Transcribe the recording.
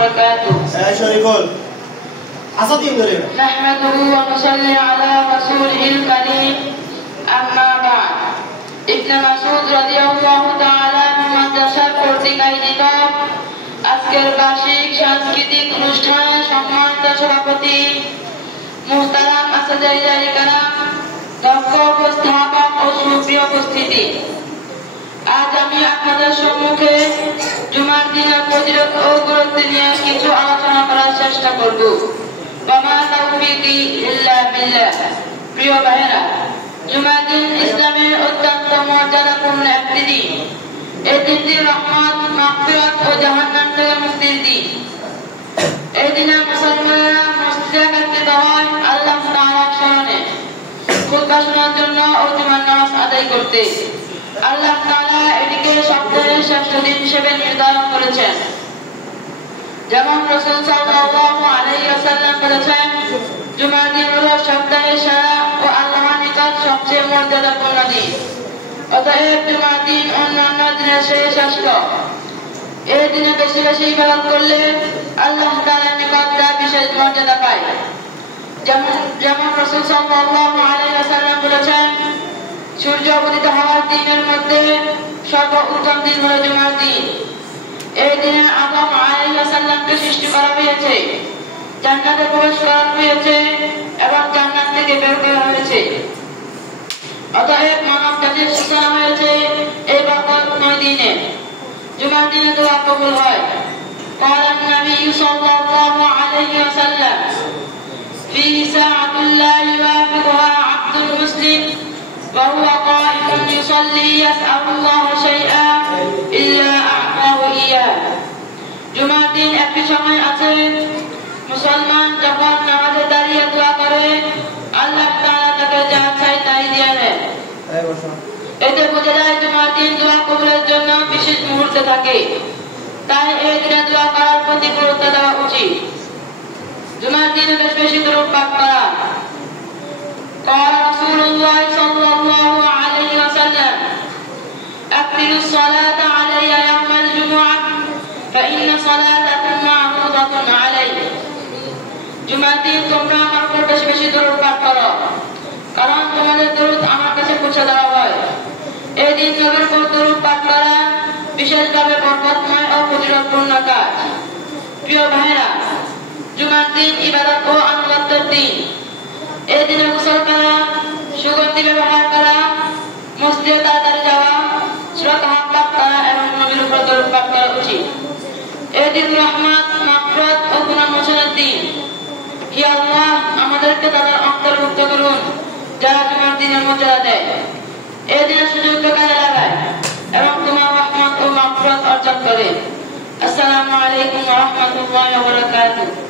وبركاته. نحمده ونصلي على رسوله الكريم. أما بعد. ইবনে মাসউদ রাদিয়াল্লাহু তাআলা মাদ্রাসার কর্তৃক আয়োজিত আজকের বার্ষিক সাংস্কৃতিক অনুষ্ঠানের সম্মানিত সভাপতি মুহতারাম আসাদাইজাই কারাম, দক্ষ উপস্থাপক ও সুপ্রিয় উপস্থিতি, আজ আমি আপনাদের সম্মুখে জুমার দিনের ফজিলত ও গুরুত্ব নিয়ে কিছু আলোচনা করার চেষ্টা করব। ওয়া তাওফীকি ইল্লা বিল্লাহ। প্রিয় ভাইরা, জুমার দিন ইসলামের অত্যন্ত মর্যাদাপূর্ণ একটি দিন। এই দিনটি রহমত, মাগফিরাত ও জাহান্নাম থেকে মুক্তির দিন। এই দিনে মুসলমানরা মসজিদে একত্রিত হয় আল্লাহ তাআলার স্মরণে, খুতবা শোনার জন্য ও জুমার নামাজ আদায় করতে। আল্লাহ তাআলা এটিকে সপ্তাহের শ্রেষ্ঠ দিন হিসেবে নির্ধারণ করেছেন। যেমন রাসূল সাল্লাল্লাহু আলাইহি ওয়াসাল্লাম বলেছেন, জুমার দিন হলো সপ্তাহের সেরা ও আল্লাহর নিকট সবচেয়ে মর্যাদাপূর্ণ দিন। অতএব জুমার দিন অন্যান্য দিনের চেয়ে শ্রেষ্ঠ। এই দিনে বেশি বেশি ইবাদত করলে আল্লাহ তাআলার নিকট তা বিশেষ মর্যাদা পায়। যেমন রাসূল সাল্লাল্লাহু আলাইহি ওয়াসাল্লাম বলেছেন, সূর্য উদিত হওয়ার দিনের মধ্যে সর্বোত্তম দিন হলো জুমার দিন। এই দিনে আদম আলাইহিস সালামকে সৃষ্টি করা হয়েছে, জান্নাতে প্রবেশ করানো হয়েছে এবং জান্নাত থেকে বের করা হয়েছে। অতএব মানব জাতির সূচনা হয়েছে এই বরকতময় দিনে। জুমার দিনে দোয়া কবুল হয়। قال النبي صلى الله عليه وسلم فيه ساعة لا يوافقها عبد مسلم وهو قائم يصلي يسأل الله شيئا إلا أعطاه إياه। জুমার দিন একটি সময় আছে মুসলমান যখন নামাজে দাঁড়িয়ে দোয়া করে আল্লাহ তাআলা তাকে যা চায় তাই দিয়ে দেন। এতে বোঝা যায় জুমার দিন দোয়া কবুলের জন্য বিশেষ মুহূর্ত থাকে। তাই এই দিনে দোয়া করার প্রতি গুরুত্ব দেওয়া উচিত। জুমার দিনে বেশ বেশি দরুদ পাঠ করা। قال رسول الله صلى الله عليه وسلم أكثروا الصلاة علي يوم الجمعة فإن صلاتكم معروضة علي। জুমার দিন তোমরা আমার উপর বেশি বেশি দরুদ পাঠ করো, কারণ তোমাদের দরুদ আমার কাছে পৌঁছে দেওয়া হয়। এই দিন নবীর উপর দরুদ পাঠ করা বিশেষভাবে বরকতময় ও ফজিলতপূর্ণ কাজ। প্রিয় ভাইরা, জুমার দিন ইবাদত ও আনুগত্যের দিন। এই দিনে গোসল করা, সুগন্ধি ব্যবহার করা, মসজিদে তাড়াতাড়ি যাওয়া, সূরা কাহফ পাঠ করা এবং নবীর উপর দরুদ পাঠ করা উচিত। এই দিন রহমত, মাগফিরাত ও গুনাহমোচনের দিন। হে আল্লাহ, আমাদেরকে তাদের অন্তর্ভুক্ত করুন যারা জুমার দিনের মর্যাদা দেয়। এই দিনের সুযোগকে কাজে লাগায় এবং তোমার রহমত ও মাগফিরাত অর্জন করে। আসসালামু আলাইকুম ওয়া রাহমাতুল্লাহি ওয়া বারাকাতুহু।